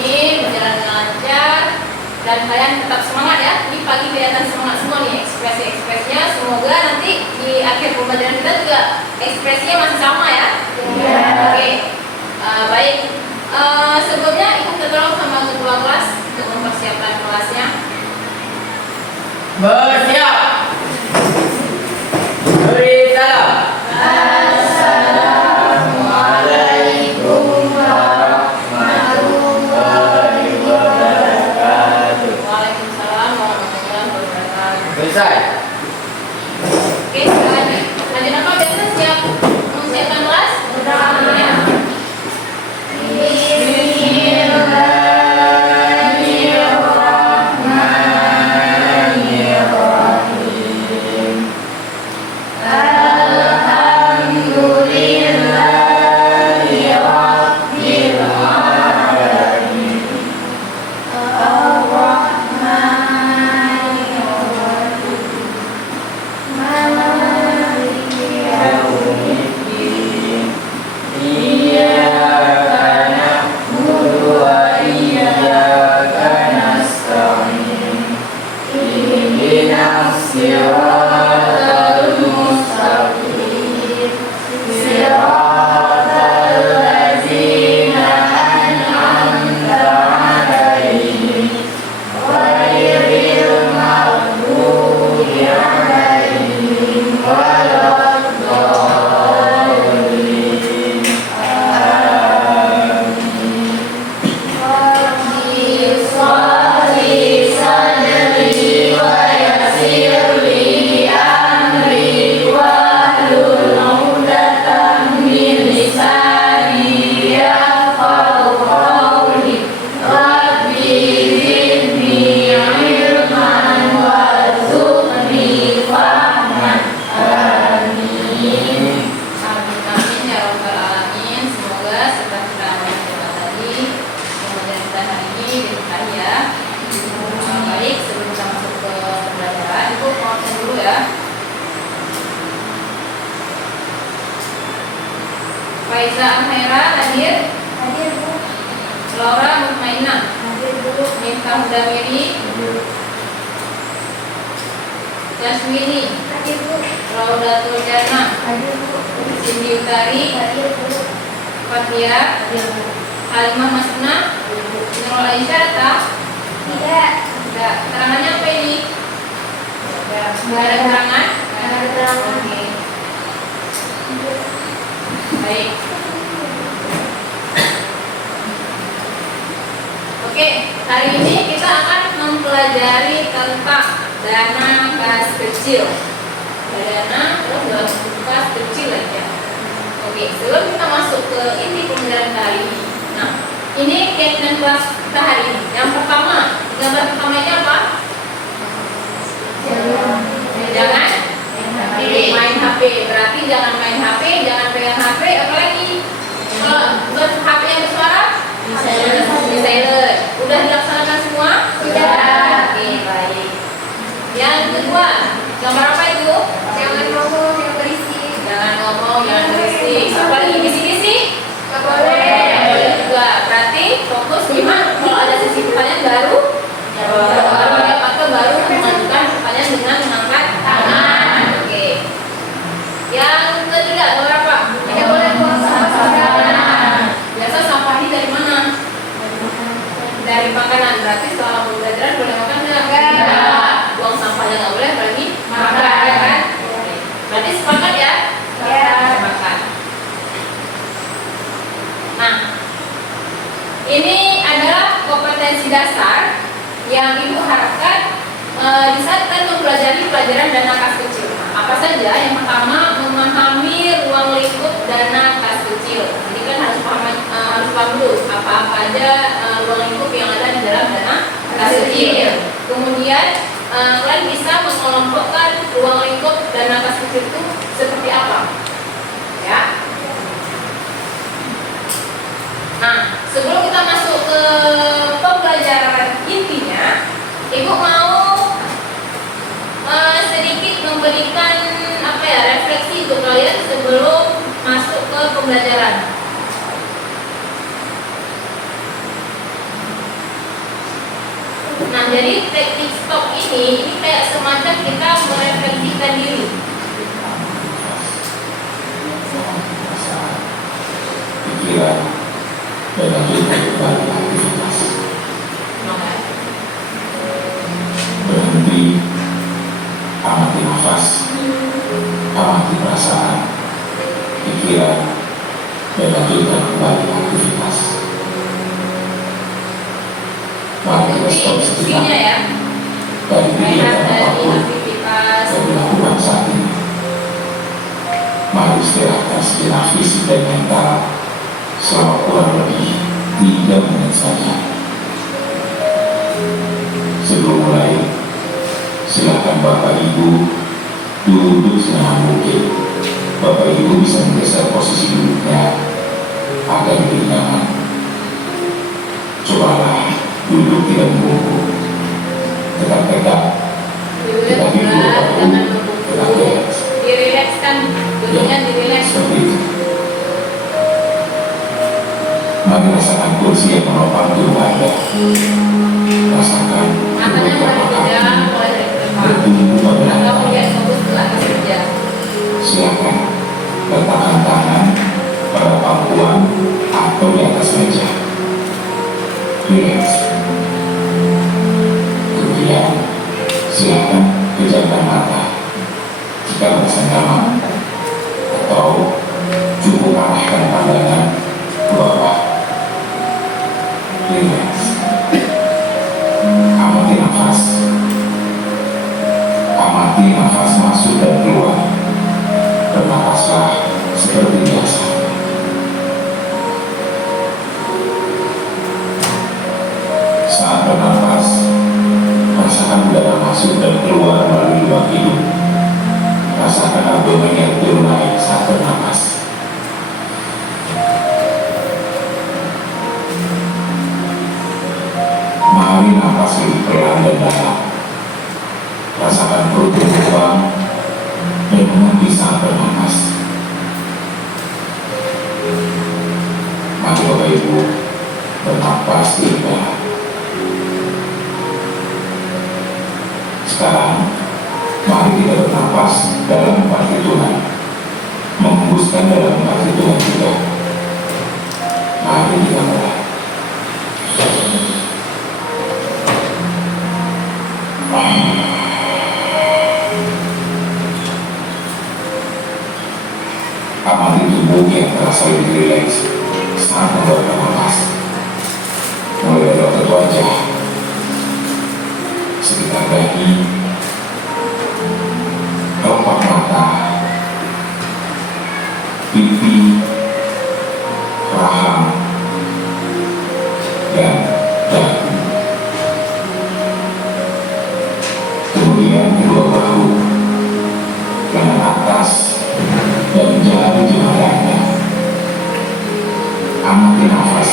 ini berjalan dengan lancar dan kalian tetap semangat ya. Ini pagi kelihatan semangat semua nih ekspresi-ekspresinya. Semoga nanti di akhir pembelajaran kita juga ekspresinya masih sama ya. Oke. Baik. Sebelumnya ikut tolong sama ketua kelas untuk mempersiapkan kelasnya. Bersiap. Beri salam. Assalamualaikum warahmatullahi wabarakatuh. Waalaikumsalam warahmatullahi wabarakatuh. Selesai. Oke, silakan. Lanjut apa biasa siap menyiapkan kelas? Ya. Faiza Amhera hadir? Hadir, Bu. Laura Mutmainah? Hadir, Bu. Miftah Mudamiri? Jasmini? Hadir, Bu. Raudatul Jannah? Hadir, Bu. Cindy Utari? Hadir, Bu. Fatia? Hadir, Bu. Halimah Masna? Nurul Aisyah datang? Tidak. Enggak. Keterangannya apa ini? Enggak ada keterangan? Nggak ada keterangan. Oke. Baik. Oke, hari ini kita akan mempelajari tentang dana kas kecil. Dana dalam kas kecil aja. Oke, sebelum kita masuk ke inti pembelajaran hari ini. Nah, ini kegiatan kelas kita hari ini. Yang pertama, gambar pertamanya apa? Jangan main HP. Berarti jangan main HP, jangan pegang HP, apalagi kalau HP yang bersuara silent. Udah dilaksanakan semua? Sudah. Oke, baik. Yang kedua, gambar apa itu? Jangan ngomong, yang berisik. Jangan ngomong, jangan berisik. Apalagi bisik-bisik? Nggak boleh. Boleh juga. Berarti fokus gimana? Kalau ada sesi pertanyaan baru, baru dapatkan baru mengajukan pertanyaan dengan mengangkat tangan. Oke. Yang ketiga, gambar apa? Tidak boleh buang sampah sembarangan. Biasa sampah ini dari mana? Dari makanan. Berarti selama pembelajaran boleh makan nggak? Nggak. Buang sampahnya nggak boleh, berarti makan ya kan? Oke. Berarti sepakat ya? Ya. Sepakat. Nah, ini adalah kompetensi dasar yang Ibu harapkan di saat kita mempelajari pelajaran dana kas kecil. Apa saja? Yang pertama, memahami ruang lingkup dana kas kecil. Ini kan harus paham dulu apa aja ruang lingkup yang ada di dalam dana kas kecil. Kemudian kalian bisa mengelompokkan ruang lingkup dana kas kecil itu seperti apa, ya? Nah, sebelum kita masuk ke pembelajaran intinya, Ibu mau sedikit memberikan refleksi untuk kalian sebelum masuk ke pembelajaran. jadi teknik stop ini kayak semacam kita merefleksikan diri. Pikiran dan lanjutkan kembali aktivitas. Berhenti, amati nafas, amati perasaan, pikiran, dan lanjutkan kembali aktivitas. Mari kita stop sejenak ya. dari kegiatan Rehat dari apapun aktivitas. yang dilakukan saat ini. Mari istirahatkan sejenak fisik dan mental selama kurang lebih 3 menit saja. Sebelum mulai, silakan Bapak Ibu duduk senyaman mungkin. Bapak Ibu bisa menggeser posisi duduknya agar lebih nyaman. Cobalah duduk tidak membungkuk, tetap tegak, tetapi dua bahu tetap rileks. Dirilekskan, duduknya dirileks. Seperti itu. Mari rasakan kursi yang menopang tubuh Anda. Rasakan Matanya kedua mulai telapak tegak, kaki mulai dari depan. bertumbuh pada Atau langkah. melihat fokus ke atas saja. Silakan letakkan tangan pada pangkuan atau di atas meja. Relax. Kemudian silakan pejamkan mata jika merasa nyaman, atau cukup arahkan pandangan ke bawah. Relax. Amati nafas. Amati nafas masuk dan keluar. Bernafaslah seperti biasa. Saat bernafas, rasakan udara masuk dan keluar melalui lubang hidung. Rasakan abdomen yang turun naik saat bernafas. Mari nafas lebih pelan dan dalam. Rasakan perut berkembang dan mengerti saat bernafas. Mari Bapak Ibu bernafas di dalam. Sekarang mari kita bernafas dalam 4 hitungan, menghembuskan dalam 4 hitungan juga. Mari kita mulai. Amati tubuh yang terasa lebih rileks saat mengeluarkan nafas. Mulai dari otot wajah, sekitar dahi, kelopak mata, pipi, rahang, dan dagu. Kemudian kedua bahu, lengan atas, dan jari jemari Anda. Amati nafas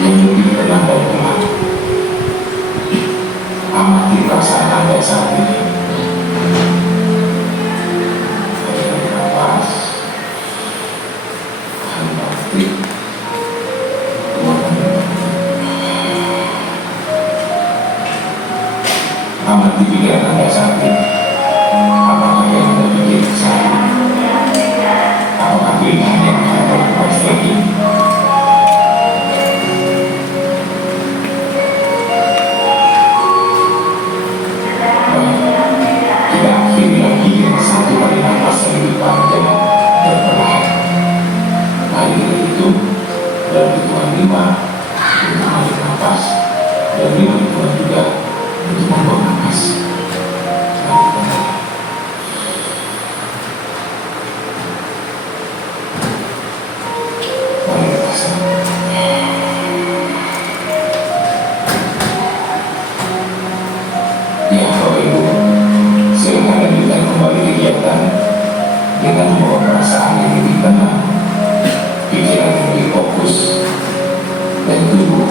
yang lebih tenang dan pelan. Amati perasaan Anda saat ini. Tarik nafas, tahan batik, amati pikiran Anda saat ini. Apakah yang Anda pikirkan saat ini? Apakah pilihan yang akan melakukan setelah ini? Kita akhiri lagi dengan 1 kali nafas yang lebih panjang dan perlahan. Mari kita hitung dalam hitungan 5 untuk menarik nafas, dan 5 hitungan juga untuk membuang nafas. Mari kita mulai. Mari kita senang. Ya Bapak Ibu, silakan lanjutkan kembali kegiatan dengan membawa perasaan yang lebih tenang, pikiran yang lebih fokus, dan tubuh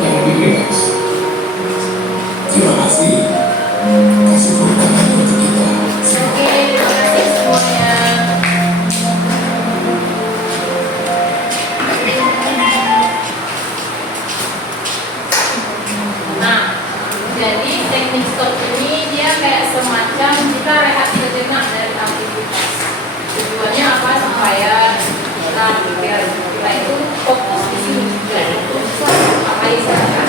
yang lebih rileks. Terima kasih. Kasih tepuk tangan untuk kita. Oke, terima kasih semuanya. Nah, jadi stop ini dia kayak semacam kita rehat sejenak dari aktivitas. Tujuannya apa? Supaya kita pikir kita itu fokus di sini. Apa istilahnya?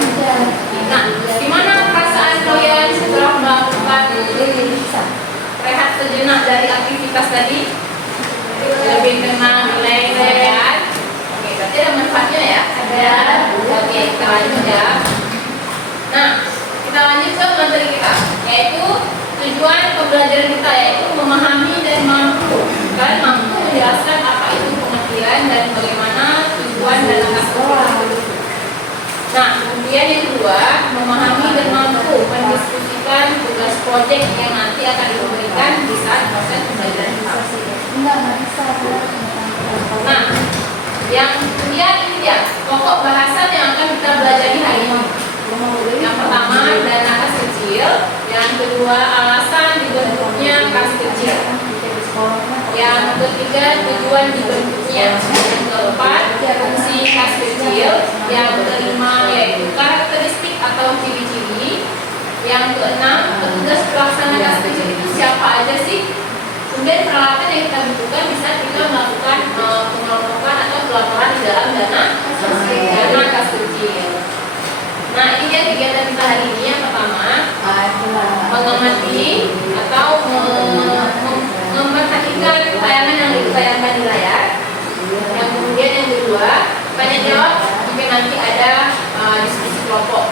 Nah, gimana perasaan kalian setelah melakukan rehat sejenak dari aktivitas tadi? Lebih tenang, relax, kan? Oke, berarti ada manfaatnya ya? Ada. Oke, kita lanjut ya. Nah, kita lanjut ke materi kita, yaitu tujuan pembelajaran kita, yaitu memahami dan mampu. Kalian mampu menjelaskan apa itu pengertian dan bagaimana tujuan dan langkah sekolah. Nah, kemudian yang kedua, memahami dan mampu mendiskusikan tugas proyek yang nanti akan diberikan di saat proses pembelajaran kita. Nah, yang kemudian ini dia pokok bahasan yang akan kita pelajari hari ini. Yang pertama, dana kas kecil. Yang kedua, alasan dibentuknya kas kecil. Yang ketiga, tujuan dibentuknya. Yang keempat, fungsi kas kecil. Yang kelima, yaitu karakteristik atau ciri-ciri. Yang keenam, petugas pelaksana kas kecil itu siapa aja sih? Kemudian peralatan yang kita butuhkan bisa kita melakukan pengelompokan atau pelaporan di dalam dana kas kecil. Nah, ini dia kegiatan kita hari ini. Yang pertama, mengamati atau memperhatikan tayangan yang ditayangkan di layar. Yang kemudian yang kedua, tanya jawab, mungkin nanti ada diskusi kelompok.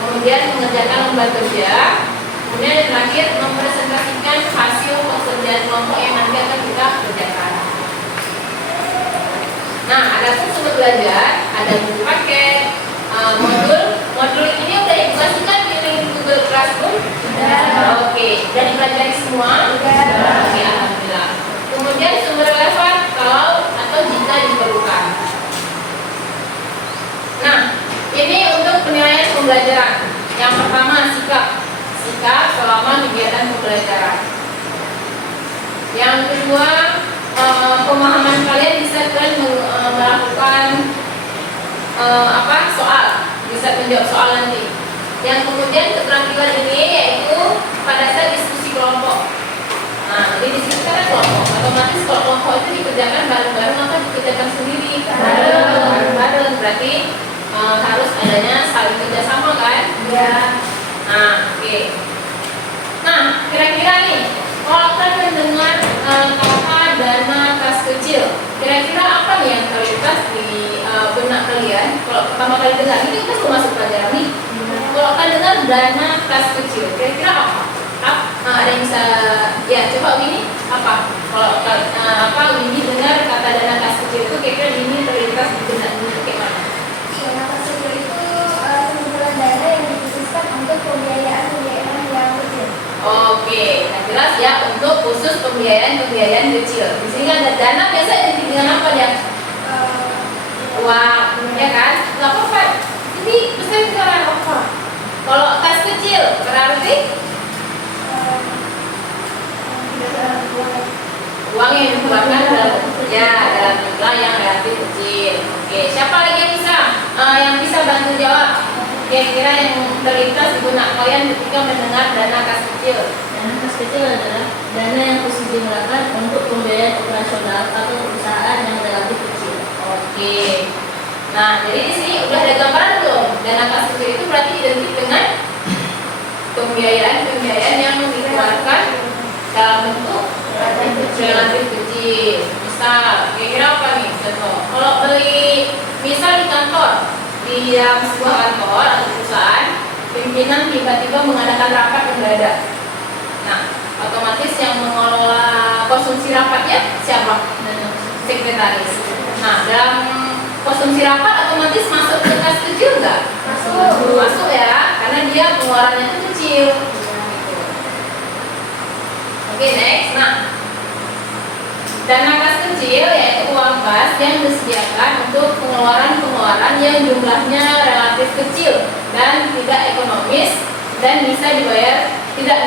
Kemudian mengerjakan lembar kerja. Kemudian yang terakhir, mempresentasikan hasil pekerjaan kelompok yang nanti akan kita kerjakan. Nah, ada pun sumber belajar, ada buku paket, modul ini udah dikasihkan di Google Classroom. Oke, dan dipelajari semua. Oke, alhamdulillah. Kemudian sumber relevan kalau atau jika diperlukan. Nah, ini untuk penilaian pembelajaran. Yang pertama, sikap selama kegiatan pembelajaran. Yang kedua, pemahaman kalian bisa melakukan soal, bisa menjawab soal nanti. Yang kemudian keterampilan ini yaitu pada saat diskusi kelompok. Nah, jadi diskusi kan kelompok, otomatis kalau kelompok itu dikerjakan bareng-bareng atau dikerjakan sendiri? Bareng-bareng, berarti harus adanya saling kerjasama kan? Iya. Nah, oke. Nah, kira-kira nih, kalau kalian mendengar kata dana kas kecil, kira-kira apa nih yang terlintas di benak kalian? Kalau pertama kali dengar, ini kita belum masuk pelajaran nih. Kalau kalian dengar dana kas kecil, kira-kira apa? Ada yang bisa, ya coba Winnie, apa? Kalau Winnie dengar kata dana kas kecil itu, kira-kira ini terlintas di benak Winnie kayak mana? Dana kas kecil itu kumpulan dana yang dikhususkan untuk pembiayaan yang kecil. Oke, nah jelas ya, untuk khusus pembiayaan kecil. Di sini ada dana biasa identik dengan apa ya? Uang, ya kan? Nggak apa-apa. Ini besar sekarang apa? Kalau kas kecil berarti uang yang dikeluarkan dalam jumlah yang relatif kecil. Oke, siapa lagi yang bisa bantu jawab? Kira-kira yang terlintas di benak kalian ketika mendengar dana kas kecil? Dana kas kecil adalah dana yang khusus digunakan untuk pembiayaan operasional atau perusahaan yang relatif kecil. Oke. Nah, jadi di sini udah ada gambaran belum? Dana kas kecil itu berarti identik dengan pembiayaan yang dikeluarkan dalam bentuk relatif kecil. Misal, kira-kira apa nih contoh? Kalau beli misal di kantor, di dalam sebuah kantor atau perusahaan, pimpinan tiba-tiba mengadakan rapat mendadak. Nah, otomatis yang mengelola konsumsi rapatnya siapa? Sekretaris. Nah, dalam konsumsi rapat otomatis masuk ke kas kecil nggak? Masuk ya, karena dia pengeluarannya itu kecil. Oke, next. Nah, dana kas kecil yaitu uang kas yang disediakan untuk pengeluaran-pengeluaran yang jumlahnya relatif kecil dan tidak ekonomis dan bisa dibayar tidak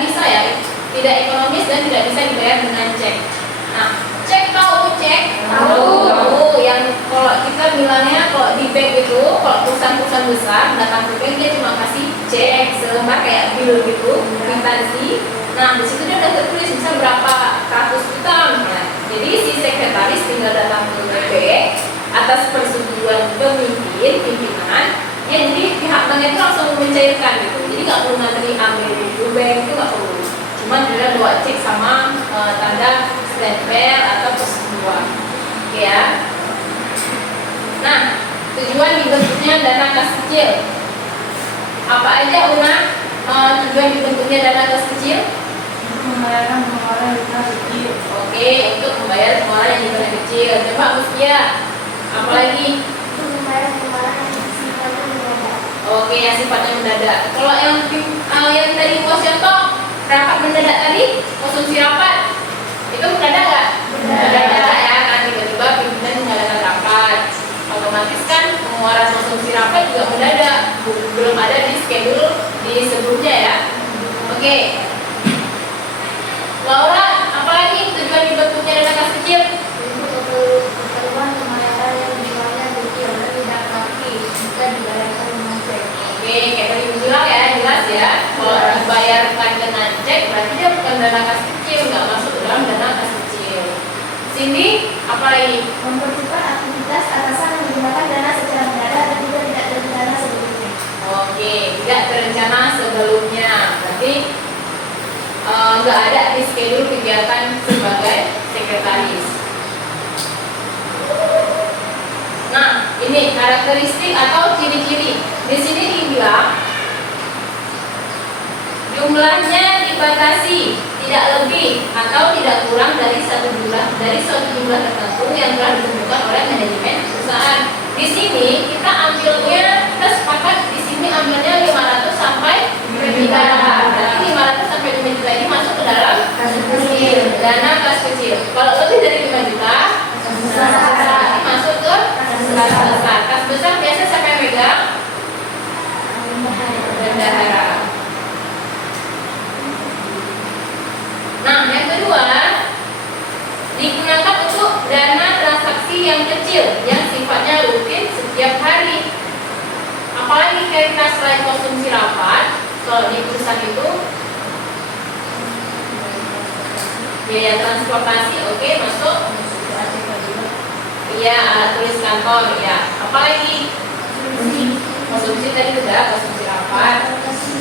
ekonomis dan tidak bisa dibayar dengan cek. Nah, cek tahu cek? Tahu. Yang kalau kita bilangnya kalau di bank itu, kalau perusahaan-perusahaan besar datang ke bank dia cuma kasih cek selembar kayak bill gitu, kwitansi. Nah, di situ dia udah tertulis misal berapa ratus juta misalnya. Jadi si sekretaris tinggal datang ke BP atas persetujuan pimpinan. Ya, jadi pihak bank itu langsung mencairkan gitu. Jadi nggak perlu nanti ambil di bank itu nggak perlu. Cuma tinggal doa cek sama tanda stempel atau persetujuan. Oke ya. Nah, tujuan dibentuknya dana kas kecil. Apa aja Una tujuan dibentuknya dana kas kecil? Membayarkan pengeluaran yang kecil. Oke, untuk membayar pengeluaran yang dana kecil. Coba Mustia, apalagi? Untuk membayar pengeluaran yang sifatnya mendadak. Oke, yang sifatnya mendadak. Kalau yang tadi Bos contoh rapat mendadak tadi, konsumsi rapat, itu mendadak nggak? Mendadak ya, kan tiba-tiba pimpinan mengadakan rapat. Otomatis kan pengeluaran konsumsi rapat juga mendadak, belum ada di schedule di sebelumnya ya. Oke. Laura, apalagi tujuan dibentuknya dana kas kecil? Untuk keperluan pembayaran yang jumlahnya kecil dan tidak kaki jika dibayarkan dengan cek. Oke, kayak tadi bilang ya, jelas ya. Kalau dibayarkan dengan cek, berarti dia bukan dana kas kecil, nggak masuk ke dalam dana kas kecil. Sini, apalagi? Mempercepat aktivitas atasan yang menggunakan dana secara mendadak dan juga tidak terencana sebelumnya. Oke, tidak terencana sebelumnya. Berarti nggak ada di schedule kegiatan sebagai sekretaris. Nah, ini karakteristik atau ciri-ciri. Di sini dibilang jumlahnya dibatasi tidak lebih atau tidak kurang dari suatu jumlah tertentu yang telah ditentukan oleh manajemen perusahaan. Di sini kita sepakat di sini ambilnya 500 sampai 2 juta. Berarti 500 sampai 2 juta ini masuk ke dalam kas kecil, dana kas kecil. Kalau lebih dari 5 juta, berarti masuk ke kas besar. Kas besar biasa siapa yang megang? Bendahara. Nah, yang kedua, digunakan untuk dana transaksi yang kecil yang sifatnya rutin setiap hari. Apalagi kira-kira selain konsumsi rapat, kalau di perusahaan itu biaya transportasi, oke, masuk. Iya, alat tulis kantor, ya. Apalagi konsumsi tadi udah, konsumsi rapat.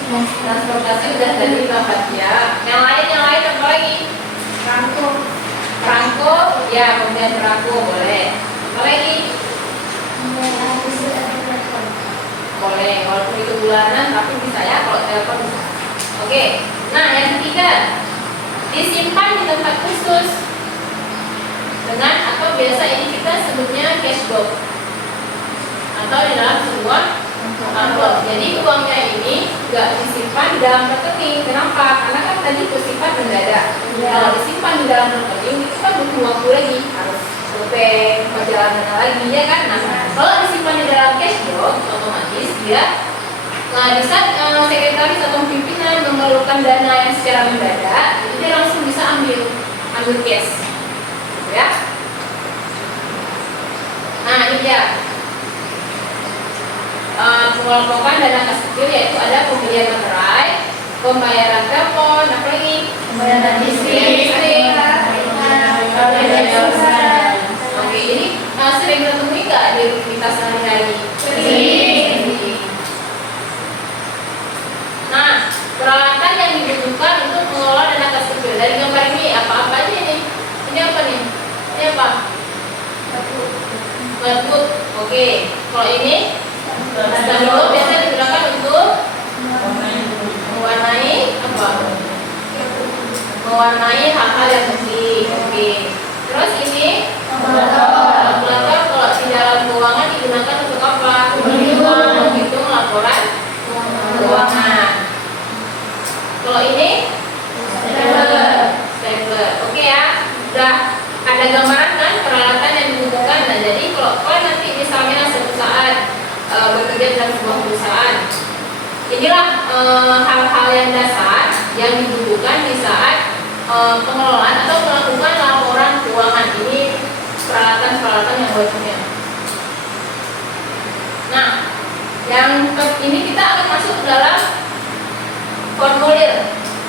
Transportasi udah dari bapak ya. Yang lain apa lagi? Perangko, ya, kemudian perangko boleh. Apa lagi? Boleh, walaupun itu bulanan tapi bisa ya kalau telepon bisa. Oke. Nah, yang ketiga, disimpan di tempat khusus dengan atau biasa ini kita sebutnya cash box atau di dalam sebuah amplop. Jadi uangnya ini nggak disimpan di dalam rekening. Kenapa? Karena kan tadi bersifat mendadak. Kalau disimpan di dalam rekening itu kan butuh waktu lagi, harus survei perjalanan lagi ya kan. Nah, kalau disimpan di dalam cash box, otomatis dia di saat sekretaris atau pimpinan memerlukan dana yang secara mendadak, itu dia langsung bisa ambil cash, ya. Nah, ini dia. Pengelompokan dana kas kecil yaitu ada pembelian materai, pembayaran telepon, apa lagi? Pembayaran listrik. Oke, ini sering bertemu nggak di rutinitas sehari-hari? Sering. Nah, peralatan yang dibutuhkan untuk mengelola dana kas kecil. Dari gambar ini apa-apa aja ini? Ini apa nih? Ini apa? Notebook. Oke. Kalau ini dulu biasa digunakan untuk mewarnai apa? Mewarnai hal-hal yang penting. Oke. Terus ini kalkulator kalau di dalam keuangan digunakan untuk apa? Menghitung laporan keuangan. Kalau ini stapler. Oke ya. Udah ada gambaran kan peralatan yang dibutuhkan. Nah, jadi kalau nanti misalnya perusahaan bekerja dalam sebuah perusahaan, inilah hal-hal yang dasar yang dibutuhkan di saat pengelolaan atau melakukan laporan keuangan. Ini peralatan-peralatan yang wajibnya. Nah, yang ini kita akan masuk ke dalam formulir.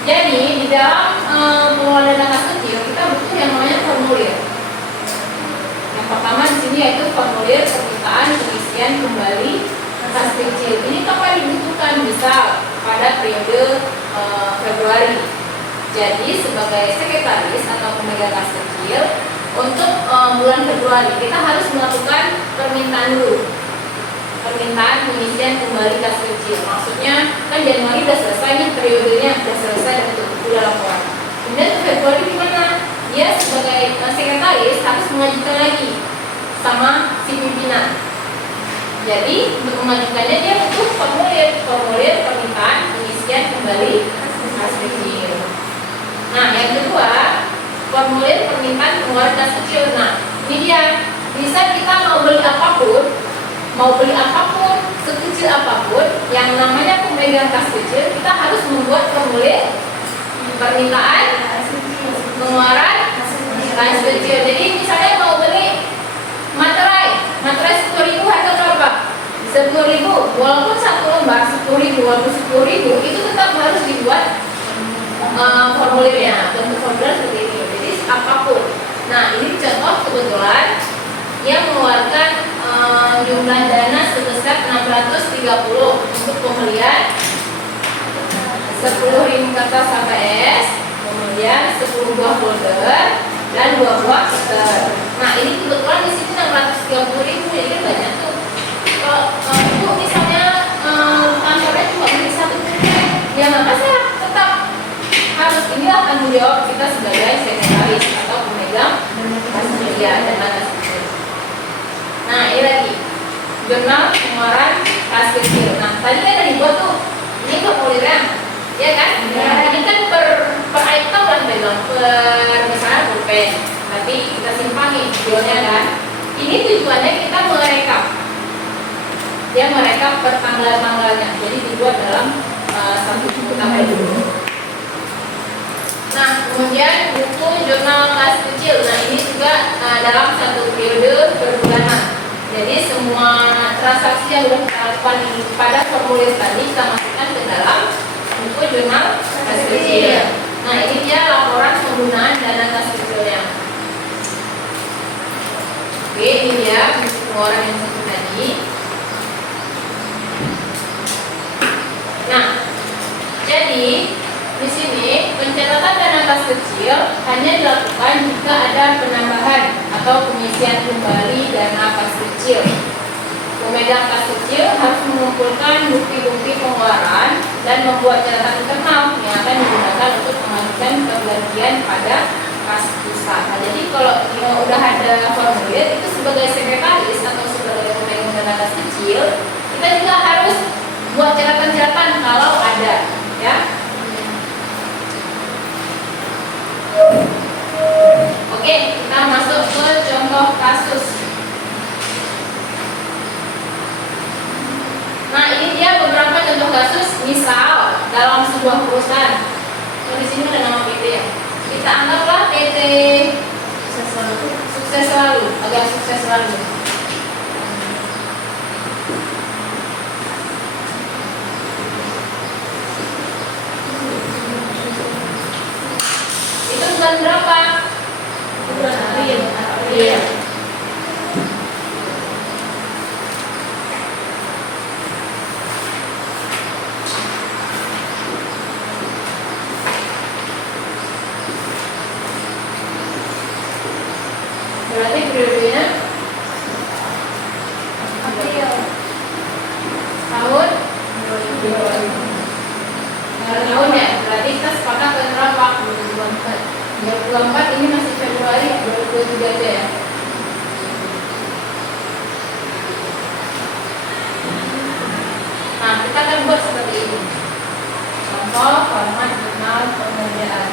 Jadi di dalam pengelolaan dana kas kecil kita butuh yang namanya formulir. Yang pertama di sini yaitu formulir permintaan pengisian kembali kas kecil. Ini kapan dibutuhkan? Misal pada periode Februari. Jadi sebagai sekretaris atau pemegang kas kecil untuk bulan Februari kita harus melakukan permintaan dulu. Permintaan pengisian kembali kas kecil. Maksudnya kan Januari udah selesai nih periodenya, udah selesai dan udah laporan. Kemudian Februari gimana? Dia sebagai sekretaris harus mengajukan lagi sama si pimpinan. Jadi untuk mengajukannya dia butuh formulir permintaan pengisian kembali kas kecil. Nah yang kedua formulir permintaan pengeluaran kas kecil. Nah ini dia, bisa kita mau beli apapun, sekecil apapun, yang namanya pemegang kas kecil, kita harus membuat formulir permintaan pengeluaran kas kecil. Jadi misalnya mau beli materai 10.000 harga berapa? 10.000, walaupun satu lembar 10.000, walaupun 10.000 itu tetap harus dibuat formulirnya. Bentuk formulir seperti ini. Jadi apapun. Nah ini contoh kebetulan yang mengeluarkan jumlah dana sebesar 630 untuk pembelian 10.000 kertas HPS, kemudian 10 buah folder dan 2 buah stiker. Nah ini kebetulan di sini 630.000, jadi banyak tuh. Kalau ibu misalnya kantornya cuma beli satu buku, ya maka saya tetap harus, inilah tanggung jawab kita sebagai sekretaris atau pemegang kas kecil dan kas kecil. Nah ini lagi jurnal pengeluaran kas kecil. Nah tadi kan ada dibuat tuh, ini formulirnya, ya kan? Ya. Ini kan per item lah pegang, per misalnya pulpen, tapi kita simpan nih videonya kan. Ini tujuannya kita merekap, dia merekap per tanggal-tanggalnya. Jadi dibuat dalam satu buku tabel dulu. Nah kemudian buku jurnal kas kecil. Nah ini juga dalam satu periode berbulanan. Jadi semua transaksi yang sudah kita lakukan pada formulir tadi kita masukkan ke dalam buku jurnal kas kecil. Nah ini dia laporan penggunaan dana kas kecilnya. Oke, ini dia buku pengeluaran yang satu tadi. Nah, jadi di sini pencatatan dana kas kecil hanya dilakukan jika ada penambahan atau pengisian kembali dana kas kecil. Pemegang kas kecil harus mengumpulkan bukti-bukti pengeluaran dan membuat catatan internal yang akan digunakan untuk mengajukan pergantian pada kas pusat. Nah, jadi kalau udah ada formulir itu sebagai sekretaris atau sebagai pemegang dana kas kecil, kita juga harus buat catatan-catatan kalau ada, ya. Oke, kita masuk ke contoh kasus. Nah, ini dia beberapa contoh kasus. Misal dalam sebuah perusahaan, di sini ada nama PT ya. Kita anggaplah PT Sukses Selalu, agak sukses selalu. Itu bulan berapa? Bulan April. April. Berarti periodenya April. tahun 2000. Tahun ya, berarti kita sepakat ke berapa? 2024 ini masih Februari 2023 aja ya. Nah, kita akan buat seperti ini. Contoh format jurnal pemujaan.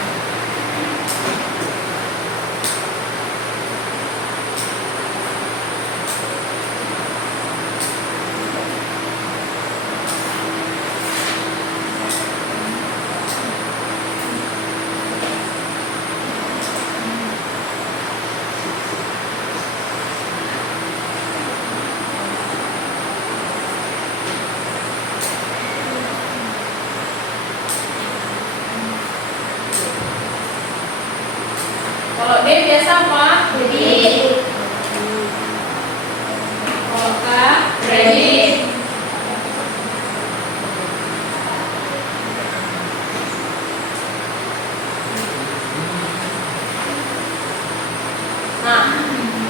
alias apa? Kredit. Oka, kredit. Nah,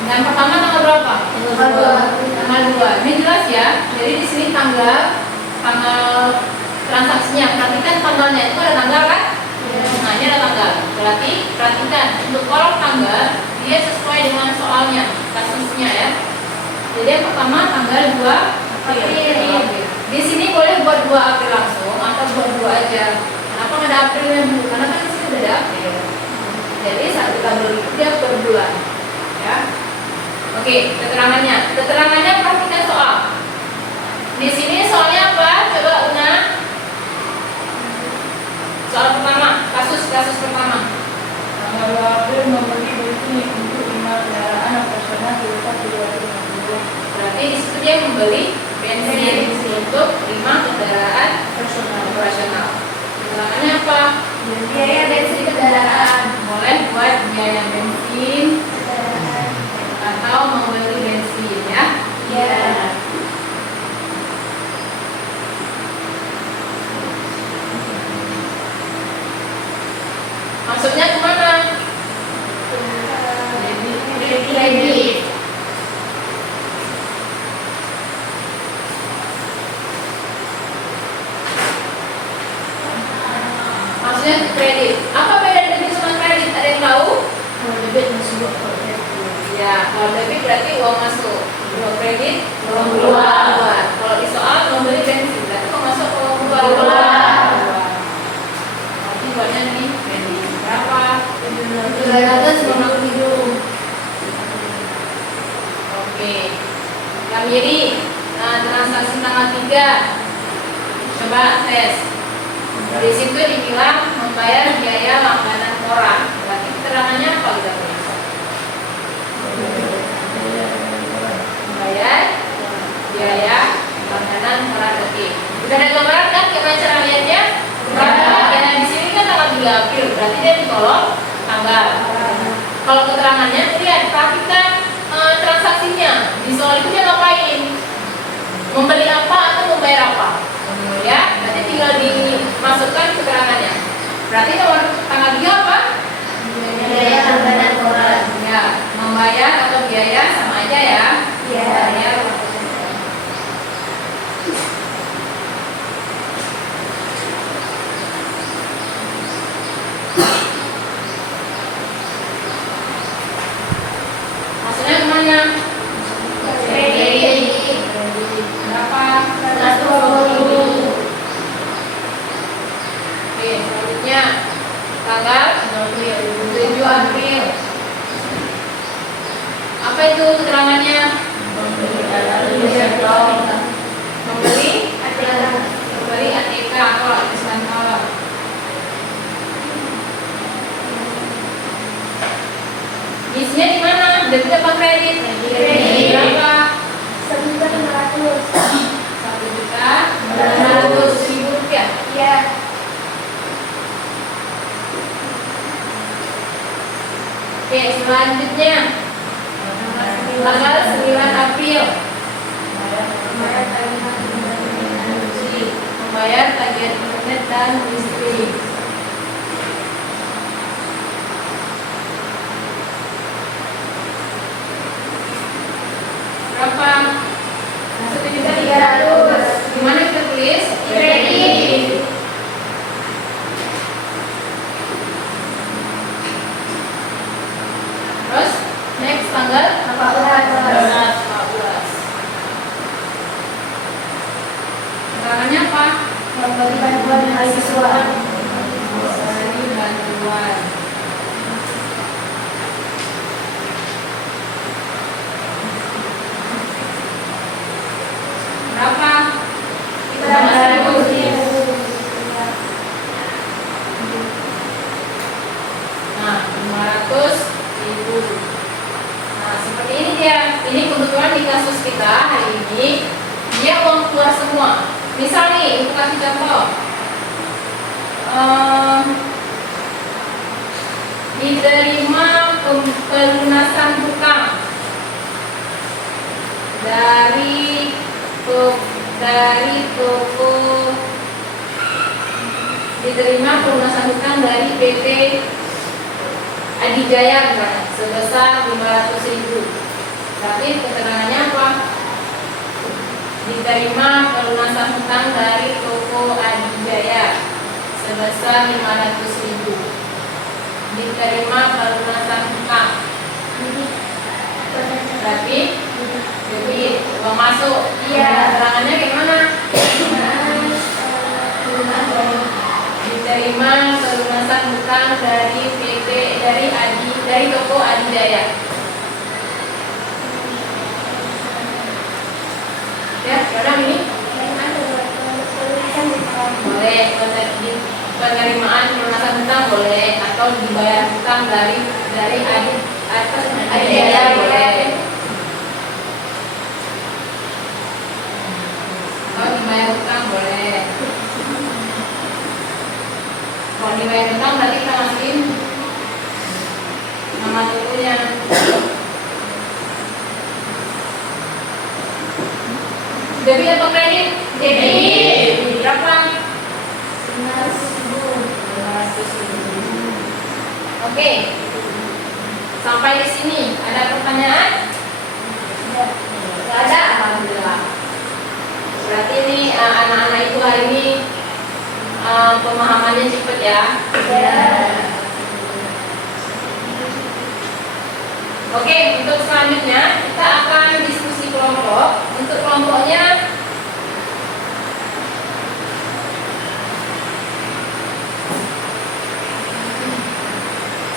yang pertama tanggal berapa? Tanggal 2. Ini jelas ya. Jadi di sini tanggal transaksinya. Perhatikan tanggalnya itu ada tanggal kan? Nah, ini ada tanggal. Berarti perhatikan untuk kolom tanggal dia sesuai dengan soalnya, kasusnya ya. Jadi yang pertama tanggal 2 April. Di sini boleh buat 2 April langsung atau buat 2 aja. Kenapa nggak ada Aprilnya dulu? Karena kan di sini udah ada April. Jadi saat kita beli dia per bulan. Ya. Oke, keterangannya. Keterangannya perhatikan soal. Di sini soalnya apa? Coba Una. Soal pertama, kasus pertama. Tanggal 2 April membeli bensin untuk 5 kendaraan operasional dilepas di 2020. Berarti di situ dia membeli bensin untuk 5 kendaraan operasional. Keterangannya apa? Biaya bensin kendaraan. Boleh buat biaya bensin atau membeli bensin ya. Ya. Maksudnya kemana? Kredit. Maksudnya kredit. Apa beda debit sama kredit? Ada yang tahu? Kalau debit disebut kredit. Ya, kalau debit berarti uang masuk. Kalau kredit Uang keluar. Kalau di soal membeli bensin berarti uang masuk uang keluar. Keluar. Berarti buatnya nih kredit berapa? 757. Oke. Yang kiri, nah, transaksi tanggal 3. Coba tes. Di situ dibilang membayar biaya langganan koran. Berarti keterangannya apa kita punya? Membayar biaya langganan koran. Oke. Udah ada gambaran kan gimana cara lihatnya? Ya, di sini kan tanggal 3 April. Berarti dia di kolom tanggal. Kalau keterangannya lihat, perhatikan transaksinya. Di soal itu dia ngapain? Membeli apa atau membayar apa? Ya, nanti tinggal dimasukkan keterangannya. Berarti nomor tanggal 3 apa? Biaya langganan koran. Ya, membayar atau biaya sama aja ya. Ya. Bayar. Maksudnya kemana? Kredit. Berapa? 120. Oke, selanjutnya tanggal 7 April. Apa itu keterangannya? Membeli ATK atau aturan kolom. Isinya di mana? Debit apa kredit? Kredit. Berapa? 1.500. 1.500.000 rupiah. Ya. Oke, selanjutnya tanggal 9 April. Membayar tagihan internet dan listrik. Berapa? 1.300. Gimana kita tulis? Kredit. Terus next tanggal 14. 14. Keterangannya apa? Memberi bantuan mahasiswa. Memberi bantuan. Berapa? 500.000. Nah, 500.000. Nah, seperti ini dia. Ini kebetulan di kasus kita hari ini dia uang keluar semua. Misal nih, untuk kasih contoh, diterima pelunasan hutang dari toko diterima pelunasan hutang dari PT Adijaya misalnya, sebesar 500.000. Tapi keterangannya apa? Diterima pelunasan hutang dari toko Adijaya sebesar 500.000. Diterima pelunasan hutang. Berarti debit, uang masuk. Iya. Keterangannya gimana? Diterima pelunasan hutang dari toko Adijaya. Ya, mana ini? Boleh, penerimaan pelunasan hutang boleh, atau dibayar hutang dari Adijaya boleh. Kalau dibayar hutang boleh. Kalau dibayar hutang berarti kita masukin nama tokonya. Debit atau kredit? Debit. Berapa? 500.000. Oke. Sampai di sini ada pertanyaan? Tidak ada. Alhamdulillah. Berarti ini anak-anak ibu hari ini pemahamannya cepat ya. Ya. Oke, untuk selanjutnya kita akan diskusi kelompok. Untuk kelompoknya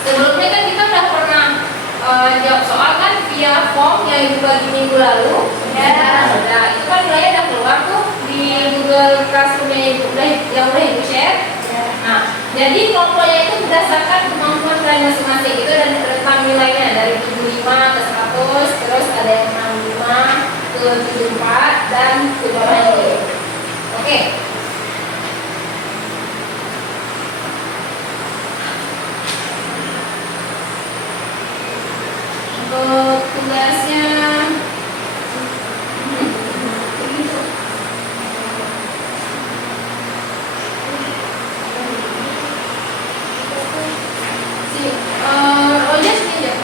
sebelumnya kan kita udah pernah jawab soal kan via form yang ibu bagi minggu lalu. Ya. Nah, itu kan nilainya udah keluar tuh di Google Classroom-nya ibu yang udah ibu share. Nah, jadi kelompoknya itu berdasarkan kemampuan kalian masing-masing itu dan rentang nilainya dari 75 ke 100, terus ada yang 65 ke 74 dan ke bawah itu. Oke. Untuk tugasnya Rojas nih ya.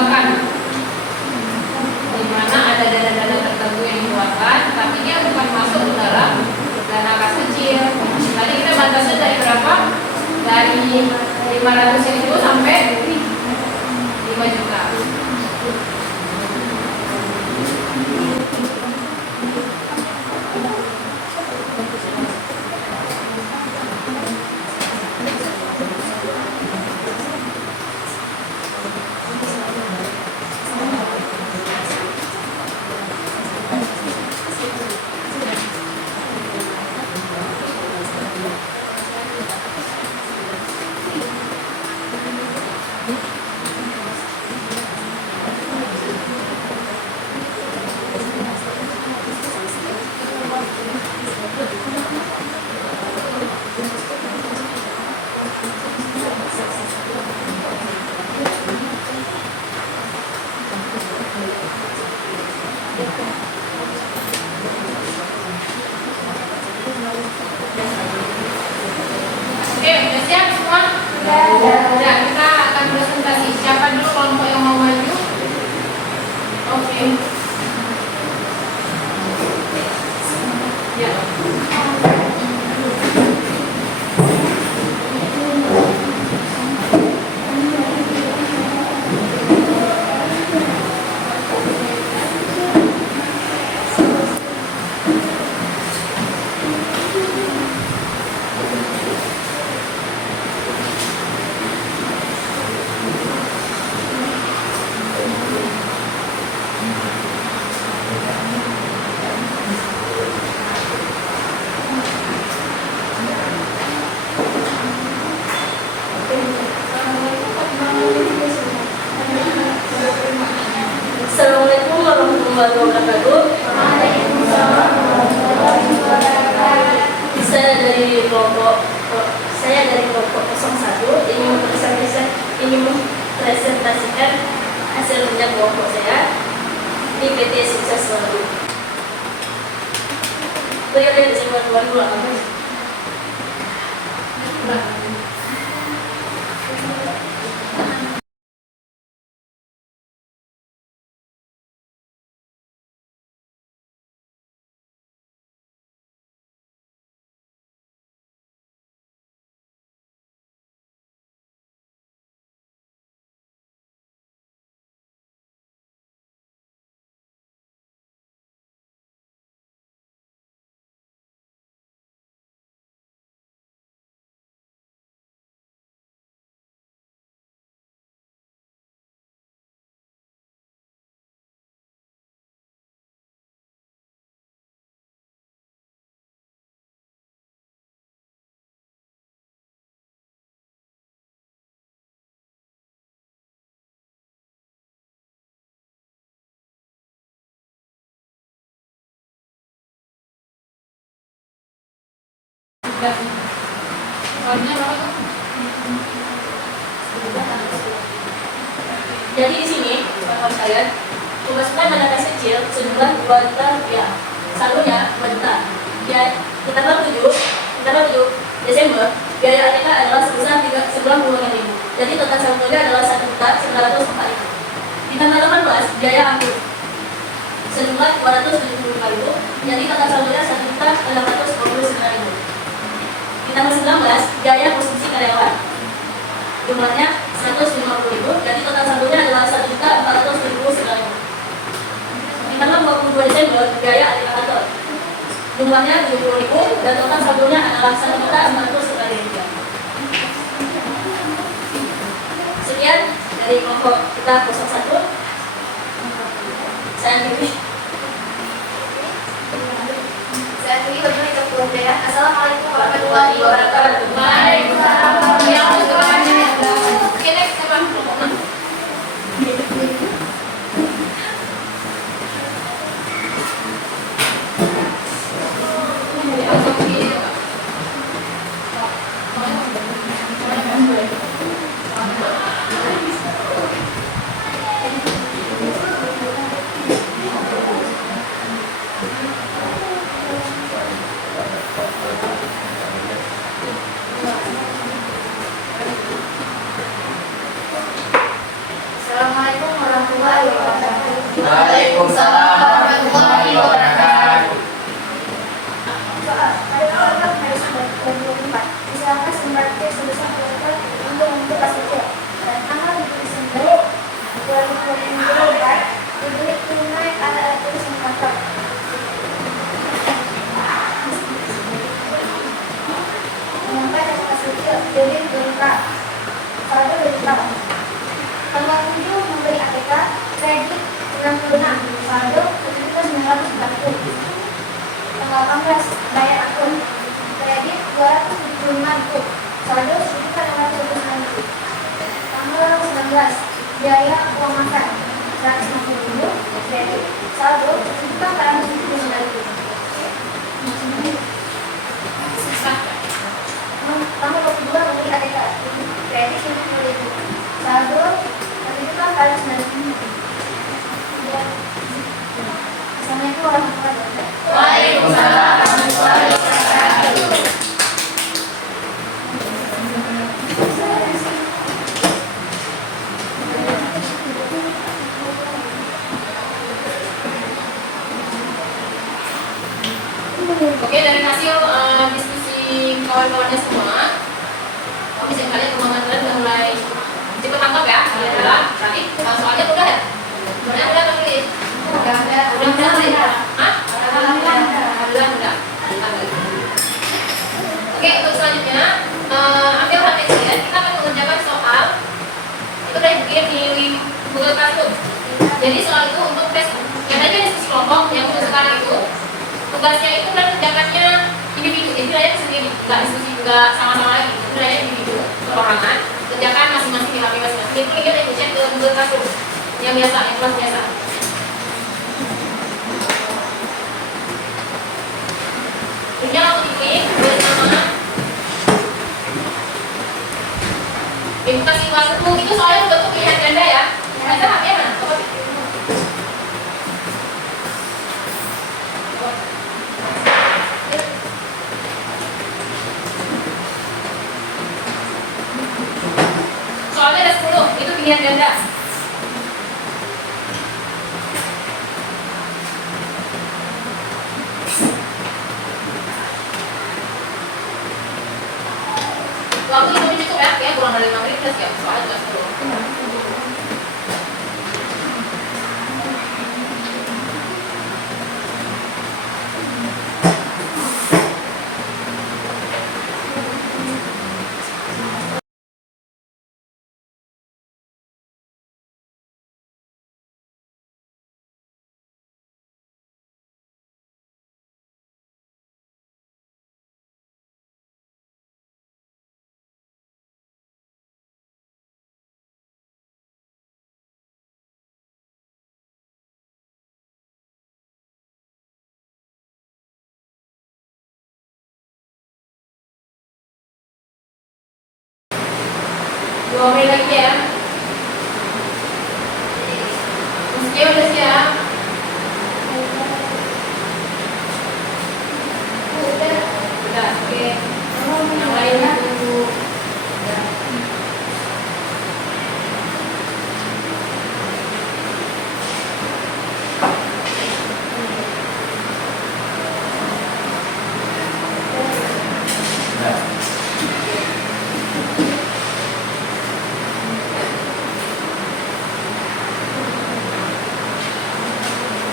disumbangkan, di mana ada dana-dana tertentu yang dikeluarkan, tapi dia bukan masuk ke dalam dana kas kecil. Tadi kita batasnya dari berapa? Dari 500.000 sampai 5 juta. Oke, udah siap semua? Udah, kita akan presentasi. Siapa dulu kelompok yang mau maju? Oke. Ya. Assalamualaikum warahmatullahi wabarakatuh. Saya dari kelompok 01 ingin mempresentasikan hasil kerja kelompok saya di PT Sukses Selalu. Periode Desember 2018. Jadi di sini, teman-teman sekalian, pemasukan dana kas kecil sejumlah 2 juta rupiah. Saldonya 2 juta. Di tanggal 7 Desember, biaya ATK adalah sebesar 90.000. Jadi total saldonya adalah 1.904.000. Di tanggal 18, biaya angkut sejumlah 275.000. Jadi total saldonya 1.629.000. Di tanggal 19, biaya konsumsi karyawan jumlahnya 150.000, jadi total saldonya adalah 1.400.000. Di tanggal 22 Desember, biaya ATK kantor jumlahnya 70.000 dan total saldonya adalah 1.400.000. Sekian dari kelompok kita 01. Saya pilih. Saya pilih bagaimana itu budaya. Assalamualaikum warahmatullahi wabarakatuh. Waalaikumsalam. Yang semuanya. Oke, next siapa? Waalaikumsalam warahmatullahi wabarakatuh. Soal, pada tanggal 6 Maret 2024, diserahkan sumber sebesar kuota untuk kelas kecil. Dan tanggal 7 Desember 2024, diberi tunai alat tulis yang lengkap. Menyampaikan dari kelas kecil, debit berita, saldo berita. Tanggal 7 memberi ATK, kredit 66, saldo 7.940. Tanggal 18 bayar akun, kredit 275, saldo 1.590. Tanggal 19 biaya uang makan 150.000, kredit saldo 1.479. Tanggal 22 membeli ATK, kredit 50.000, saldo 1.499. Assalamualaikum warahmatullahi wabarakatuh. Waalaikumsalam warahmatullahi wabarakatuh. Oke, dari hasil diskusi kawan-kawannya semua, kami kalian pemahaman kalian udah mulai cepat tangkap ya. Kalian adalah tadi soalnya udah ya? Soalnya udah atau belum? Udah. Hah? Alhamdulillah udah. Oke, untuk selanjutnya ambil HP kalian, kita akan mengerjakan soal itu dari buku di Google Classroom. Jadi soal itu untuk tes yang tadi diskusi kelompok yang untuk sekarang itu tugasnya itu kan kerjakannya individu, jadi kalian sendiri, nggak diskusi juga sama-sama lagi, itu kalian individu, perorangan, kerjakan masing-masing di HP masing-masing. Itu kita ikutnya ke Google Classroom yang biasa, yang kelas biasa. Ini langsung diklik, buat nama. Kasih waktu itu soalnya bentuk pilihan ganda ya. Ada HP mana? Coba. Soalnya ada 10, itu pilihan ganda. Waktu itu cukup ya, kurang dari 5 menit plus ya, soalnya juga 10. Dua menit lagi ya. Meski udah siap. Udah, oke. Yang lain dulu.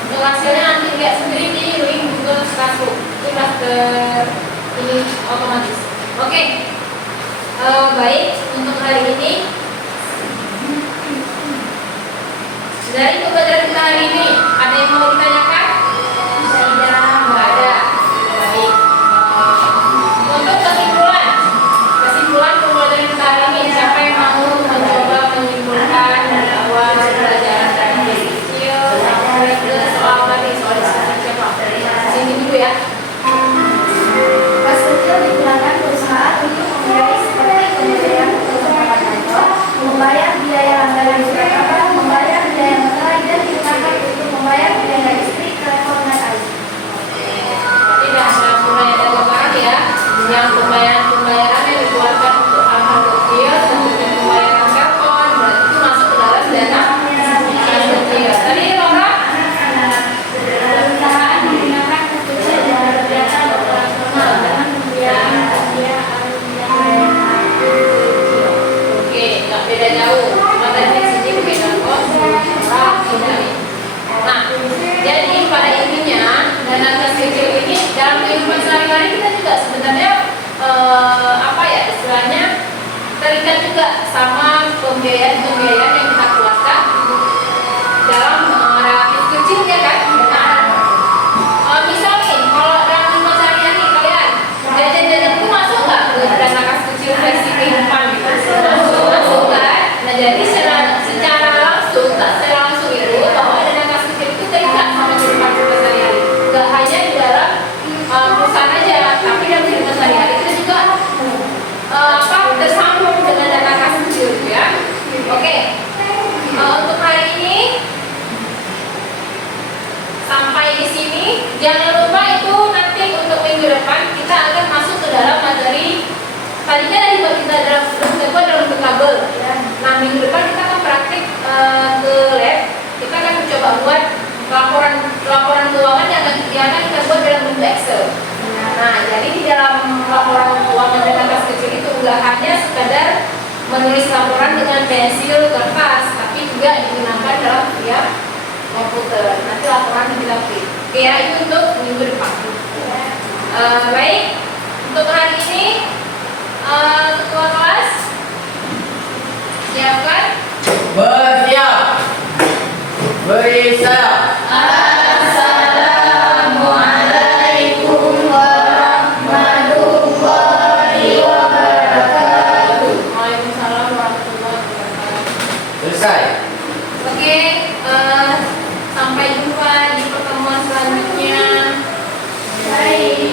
Untuk hasilnya nanti lihat sendiri di link Google Classroom. Itu klaster ini otomatis. Oke. Baik, untuk hari ini dari pembelajaran kita hari ini ada yang mau ditanyakan? Tidak, nggak ada. Baik. Untuk kesimpulan pembelajaran kita hari ini, siapa yang mau mencoba menyimpulkan bahwa pembelajaran dari kecil sampai ke soal tadi, soal diskusi siapa? Sini dulu ya. Kelas kecil digunakan perusahaan untuk membiayai seperti pembelian perlengkapan kantor, membayar biaya langganan surat kabar, membayar biaya materai, dan digunakan untuk membayar biaya listrik, kecil ya kan? Misal nih, kalau dalam 5 sehari-hari kalian jajan-jajan itu masuk nggak ke dana kas kecil versi kehidupan gitu? Masuk kan? Nah jadi secara langsung, tak secara langsung itu bahwa dana kas kecil itu terikat sama kehidupan kita sehari-hari. Gak hanya di dalam perusahaan aja, tapi dalam kehidupan sehari-hari kita juga tersambung dengan dana kas kecil gitu ya. Oke, untuk hari ini sampai di sini. Jangan lupa itu nanti untuk minggu depan kita akan masuk ke dalam materi. Tadinya dari kita dalam bentuk tabel. Nah minggu depan kita akan praktik ke lab. Kita akan mencoba buat laporan keuangan yang akan kita buat dalam bentuk Excel. Nah jadi di dalam laporan keuangan dana kas kecil itu enggak hanya sekadar menulis laporan dengan pensil kertas, tapi juga digunakan dalam tiap komputer. Nanti laporan kita print. Oke ya, itu untuk minggu depan. Baik, untuk hari ini ketua kelas siapkan. Bersiap. Beri salam. Assalamualaikum warahmatullahi wabarakatuh. Waalaikumsalam warahmatullahi wabarakatuh. Selesai. Oke, sampai jumpa di pertemuan selanjutnya. Baik.